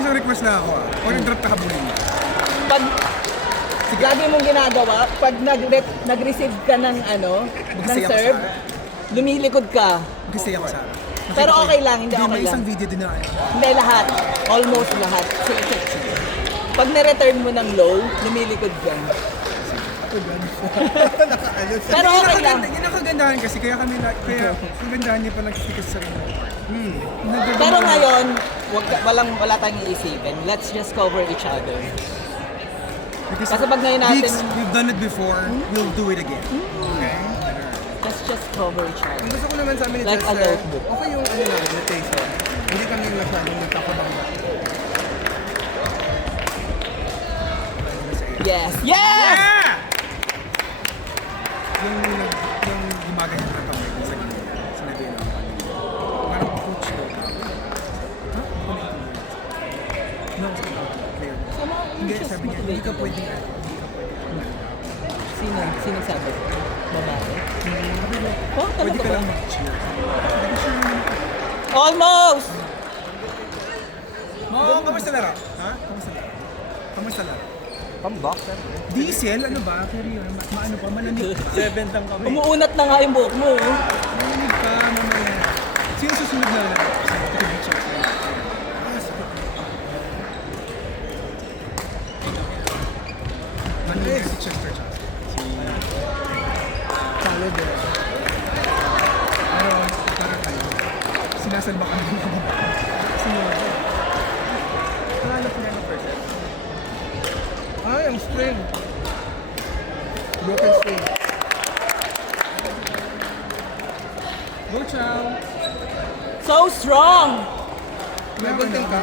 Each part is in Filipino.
may isang request na ako. Pag nag-drop ka habulin mo. Pag lagi mong ginagawa, pag nag-receive ka ng Mag-stay ako serve, sa lumilikod ka. Mag-stay ako sa Pero okay lang, hindi okay may lang. isang video din na Hindi lahat. Almost lahat. Pag na-return mo ng low, lumilikod ka. Pero okay lang. Yun ang kagandahan kasi kaya kami kaya kagandahan niya pa nag-stick sa rin. Pero ngayon, wala tayong iisipin. Let's just cover each other. Because Kasi pag ngayon natin- Vicks, we've done it before, we'll do it again. Okay? Let's just cover each other. Ang gusto ko naman sa amin ni Like a Chester, notebook. okay yung meditation. Hindi kami masyadong nagkakabang. Yes! Yes! Yeah! Yung gumaganyan ng kamay dun sa gilid. Sinabi lang ako kanina. Parang coach ko. Ha? No, player. Hindi, sabi niya, hindi ka pwedeng Sino sabi? Babae? Oh, pwede talaga ka ba? lang mag-cheer. Almost! Kamusta laro? Ha? Kamusta laro? Kamusta laro? Pang-boxer. Diesel, ano ba? Pero yun, maano pa, malamig pa. 7 lang kami. Umuunat na nga yung buhok mo. Oh. Malamig pa, mamaya. Sino susunod na laro? Ano yun? Si Chester Chance. Solid eh. Pero, parang kayo. Sinasalba ka ng mga baba. Sino? Hanap niya ng person. Ay, ang spring. Broken spring. Go, Chow! So strong! May gunting ka?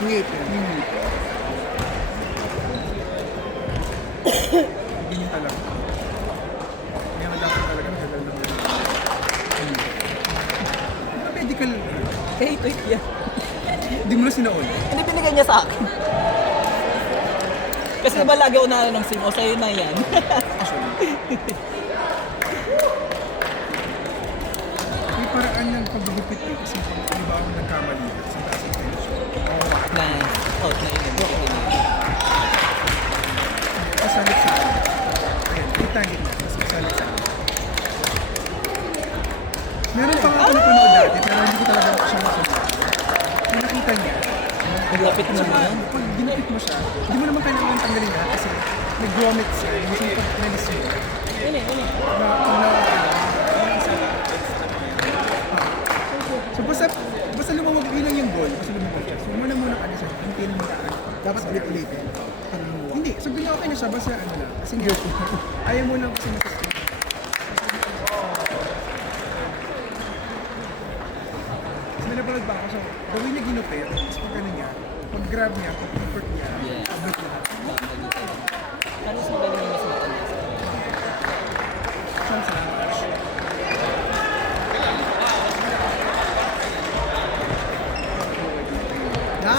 Ngipin. Ganyan talaga. Kaya dapat talaga magagal ng mga medical. Wait yan. Hindi mo na sinaon. Hindi binigay niya sa akin. Kasi diba lagi ako ng sim, o sa'yo na yan. May paraan ng pagbubupit eh. Kasi di ba ako nagkamali? Kasi taas yung tension. Nice. Out na yun. Kasalit sa akin. Ayan, kita niyo na. Mas kasalit sa akin. Meron pa nga ako napanood dati, pero hindi ko talaga siya masunod. Kung nakita niya, Naglapit mo saka na. pag ginapit mo siya, hindi mo naman kailangan tanggalin lahat kasi nag-vomit siya. Yung pag nalis mo. So basta lumawag ilang yung goal, basta lumawag siya. So muna alisan, until mo Dapat ulit-ulitin. hindi, so ganyan okay na siya, basta ano lang. Kasi nga, ayaw mo lang kasi nasa Kasi napanood ba ako, so gawin niya ginupit, tapos pag ano niya, pag grab niya, pag comfort niya, Yeah. abot lahat. Ano sa magaling yung mas matanda? Saan sa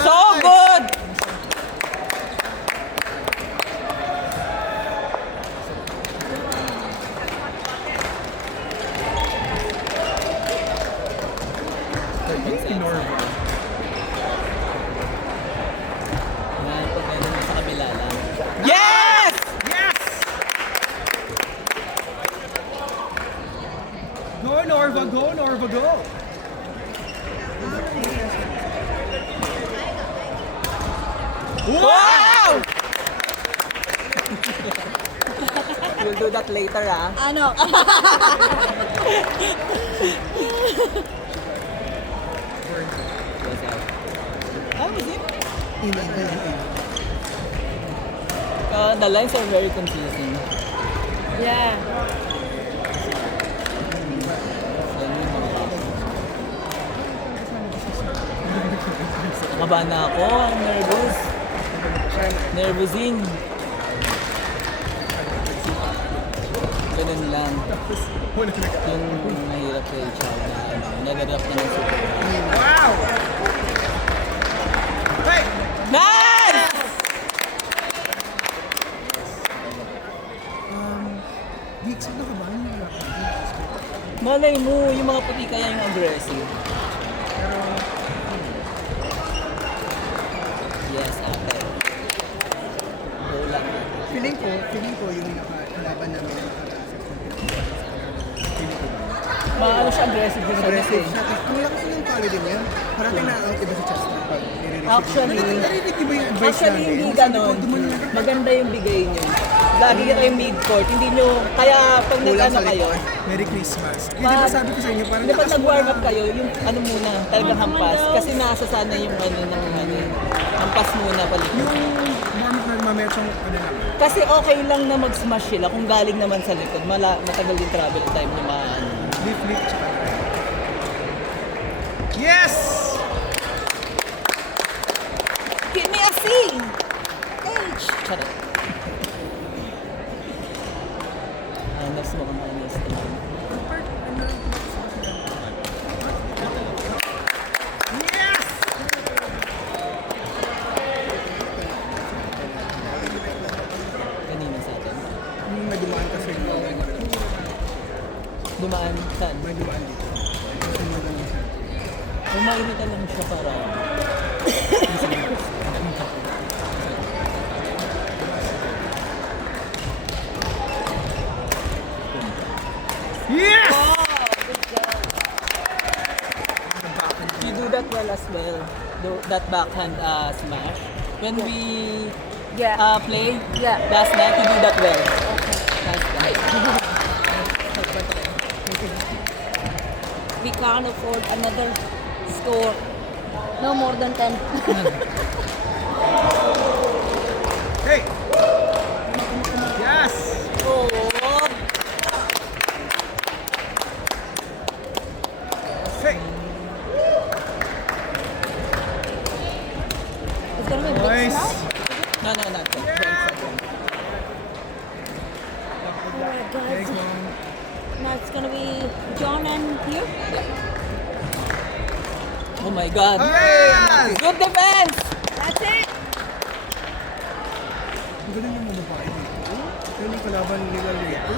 So good! Normal. Yan, pag ganun sa kabila lang. Yes! Yes! Go Norva, go Norva, go! Wow! We'll do that later, ah. Ano? Ah, was it? In. The lines are very confusing. Yeah. Nakaba na ako. I'm nervous. Nervousing. Ganun lang. Yung mahirap kay Chow na nag-adapt na ng super. Wow! Hey! Nice! Di-expect na ka ba? Ano yung Malay mo, yung mga puti kaya yung aggressive. Pero aggressive siya. Tapos ang lakas ng quality niya. Parang na-out iba sa chest pag nire-receive. Actually, Narinig niyo ba yung advice Actually, natin? hindi ganon. Maganda yung bigay nyo. Lagi ka yung mid-court. Hindi nyo, kaya pag Kulang nag-ano sa kayo, likod. Merry Christmas. Eh, di ba sabi ko sa inyo, parang di ba lakas nag-warm mo up kayo, yung ano muna, talagang hampas. Kasi nasa sana yung ano ng ano, hampas muna palikod. yung warm up na mamaya siyang ano lang. Kasi okay lang na mag-smash sila kung galing naman sa likod. Matagal yung travel time nyo maano. Flip, tsaka. Yes! Give me a C! H! Charot. Next mo kang honest. Yes! Kanina sa atin. Yung may dumaan kasi yung Dumaan saan? may dumaan dito. Kasi maganda siya. Umairita lang siya para... Yes! You do that well as well. That backhand smash. When we Yeah. play Yeah. last night, you do that well. Last night. We can't afford another score. No more than 10. Hey! Yes! Oh! Hey! It's gonna be Nice! mixed now. No, not that. Oh my god. Thanks, Mom. Now it's gonna be John and here. Oh my God. Yes! Good defense! That's it. Ang galing yung mga babae dito. Pero yung kalaban nila dito.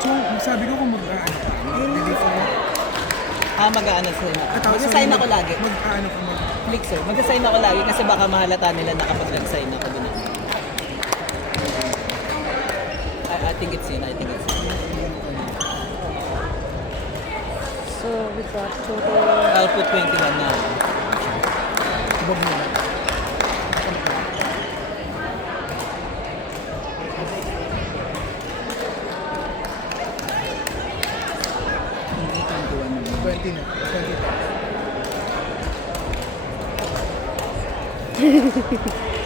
So, sabi ko kung mag-aano ka, hindi ko Mag-aano sila. Mag-sign ako lagi. Mag-aano ka, Click sir. Mag-sign ako lagi kasi baka mahalata nila na kapag nag-sign ako dun. I think it's in. So we got total. I'll put 21 na. Huwag mo na. Hindi 21. 20 na. 20.